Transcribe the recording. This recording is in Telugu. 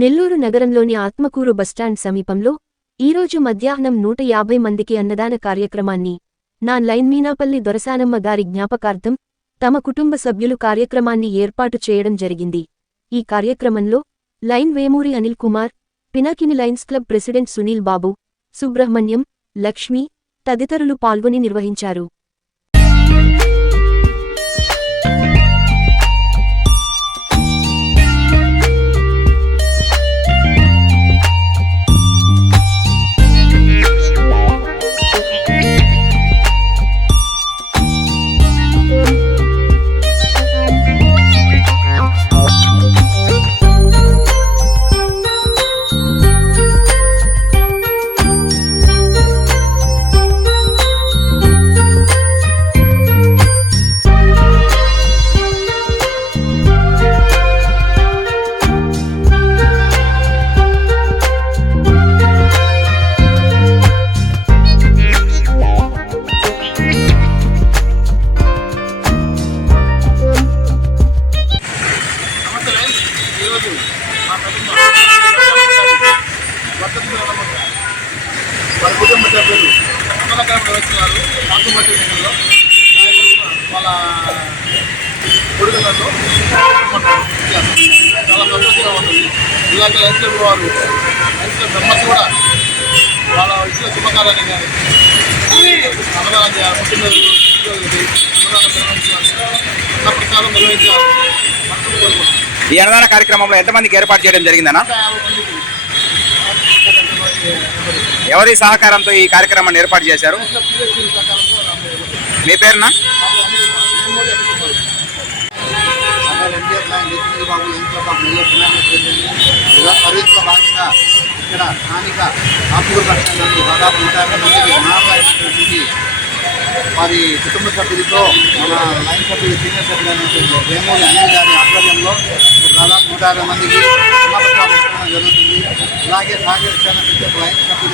నెల్లూరు నగరంలోని ఆత్మకూరు బస్టాండ్ సమీపంలో ఈరోజు మధ్యాహ్నం నూట యాభై మందికి అన్నదాన కార్యక్రమాన్ని నా లైన్ మీనాపల్లి దొరసానమ్మ గారి జ్ఞాపకార్థం తమ కుటుంబ సభ్యులు కార్యక్రమాన్ని ఏర్పాటు చేయడం జరిగింది. ఈ కార్యక్రమంలో lion Vemuri Anil Kumar Pinakini lions club president Sunil Babu Subrahmanyam Lakshmi తదితరులు పాల్గొని నిర్వహించారు. వచ్చినారు ఆకుమతి వాళ్ళ కొడుకులలో చాలా సంతోషంగా ఉంటుంది. ఇలాంటి వారు మెంబర్స్ కూడా వాళ్ళ ఇచ్చిన శుభకార్యాన్ని కానీ అన్నదానం చేయాలి పుట్టినరోజు ఈ అన్నదాన కార్యక్రమంలో ఎంతమందికి ఏర్పాటు చేయడం జరిగిందన్న? ఎవరి సహకారంతో ఈ కార్యక్రమాన్ని ఏర్పాటు చేశారు? మీ పేరున? ఇలా ఇక్కడ స్థానిక ఆకుకూరు పట్టణంలో దాదాపు నూట యాభై మందికి వారి కుటుంబ సభ్యులతో మన లైన్ సభ్యులు సీనియర్ సభ్యులు వేమూరి అనిల్ గారి ఆధ్వర్యంలో దాదాపు నూట యాభై మందికి సమాపత్రాలు జరుగుతుంది అలాగే సాగర్ లైన్ సభ్యులు